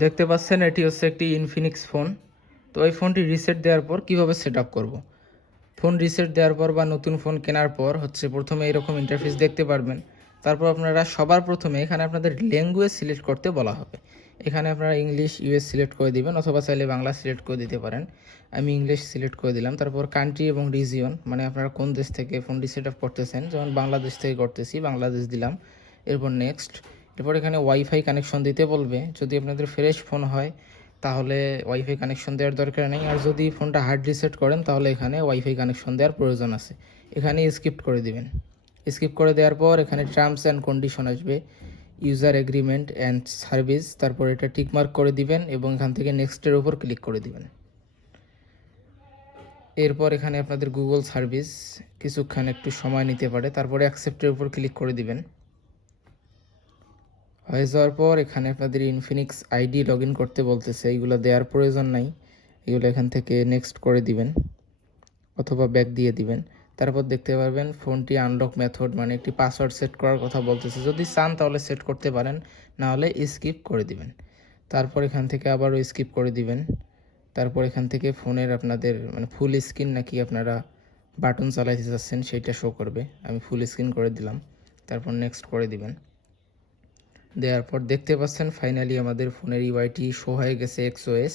দেখতে পাচ্ছেন, এটি হচ্ছে একটি ইনফিনিক্স ফোন তো এই ফোনটি রিসেট দেওয়ার পর কীভাবে সেট আপ করব? ফোন রিসেট দেওয়ার পর বা নতুন ফোন কেনার পর হচ্ছে প্রথমে এরকম ইন্টারফেস দেখতে পারবেন। তারপর আপনারা সবার প্রথমে এখানে আপনাদের ল্যাঙ্গুয়েজ সিলেক্ট করতে বলা হবে। এখানে আপনারা ইংলিশ ইউএস সিলেক্ট করে দিবেন, অথবা চাইলে বাংলা সিলেক্ট করে দিতে পারেন। আমি ইংলিশ সিলেক্ট করে দিলাম। তারপর কান্ট্রি এবং রিজিয়ন মানে আপনারা কোন দেশ থেকে ফোন রিসেট আপ করতেছেন? যেমন বাংলাদেশ থেকে করতেছি, বাংলাদেশ দিলাম। এরপর নেক্সট এরপর এখানে ওয়াইফাই কানেকশন দিতে বলবে। যদি আপনাদের ফ্রেশ ফোন হয়, তাহলে ওয়াইফাই কানেকশন দেওয়ার দরকার নেই। আর যদি ফোনটা হার্ড রিসেট করেন, তাহলে এখানে ওয়াইফাই কানেকশন দেওয়ার প্রয়োজন আছে। এখানে স্কিপ করে দিবেন। স্কিপ করে দেওয়ার পর এখানে টার্মস অ্যান্ড কন্ডিশন আসবে। ইউজার এগ্রিমেন্ট অ্যান্ড সার্ভিস তারপর এটা টিকমার্ক করে দিবেন এবং এখান থেকে নেক্সটের উপর ক্লিক করে দিবেন। এরপর এখানে আপনাদের গুগল সার্ভিস কিছুক্ষণ একটু সময় নিতে পারে, তারপরে অ্যাকসেপ্টের উপর ক্লিক করে দিবেন। হয়ে যাওয়ার পর এখানে আপনাদের ইনফিনিক্স আইডি লগ করতে বলতেছে, এইগুলো দেওয়ার প্রয়োজন নাই। এগুলো এখান থেকে নেক্সট করে দিবেন অথবা ব্যাক দিয়ে দিবেন। তারপর দেখতে পারবেন ফোনটি আনলক মেথড মানে একটি পাসওয়ার্ড সেট করার কথা বলতেছে। যদি চান তাহলে সেট করতে পারেন, না হলে স্কিপ করে দিবেন। তারপর এখান থেকে আবারও স্কিপ করে দিবেন। তারপর এখান থেকে ফোনের আপনাদের মানে ফুল স্ক্রিন নাকি আপনারা বাটন চালাইতে চাচ্ছেন, সেটা শো করবে। আমি ফুল স্ক্রিন করে দিলাম। তারপর নেক্সট করে দিবেন। দেওয়ার পর দেখতে পাচ্ছেন ফাইনালি আমাদের ফোনের ইউআইটি শো হয়ে গেছে XOS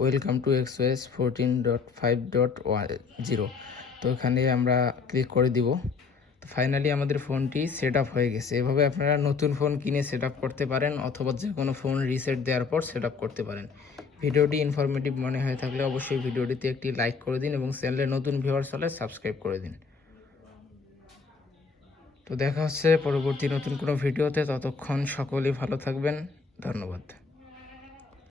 welcome to XOS fourteen dot five dot one zero তো এখানে আমরা ক্লিক করে দিব। তো ফাইনালি আমাদের ফোনটি সেট আপ হয়ে গেছে। এভাবে আপনারা নতুন ফোন কিনে সেট আপ করতে পারেন অথবা যে কোনো ফোন রিসেট দেওয়ার পর সেট আপ করতে পারেন। ভিডিওটি ইনফরমেটিভ মনে হয়ে থাকলে অবশ্যই ভিডিওটিতে একটি লাইক করে দিন এবং চ্যানেলে নতুন ভিউয়ার্স হলে সাবস্ক্রাইব করে দিন। তো দেখা হচ্ছে পরবর্তী নতুন কোনো ভিডিওতে। ততক্ষণ সকলেই ভালো থাকবেন। ধন্যবাদ।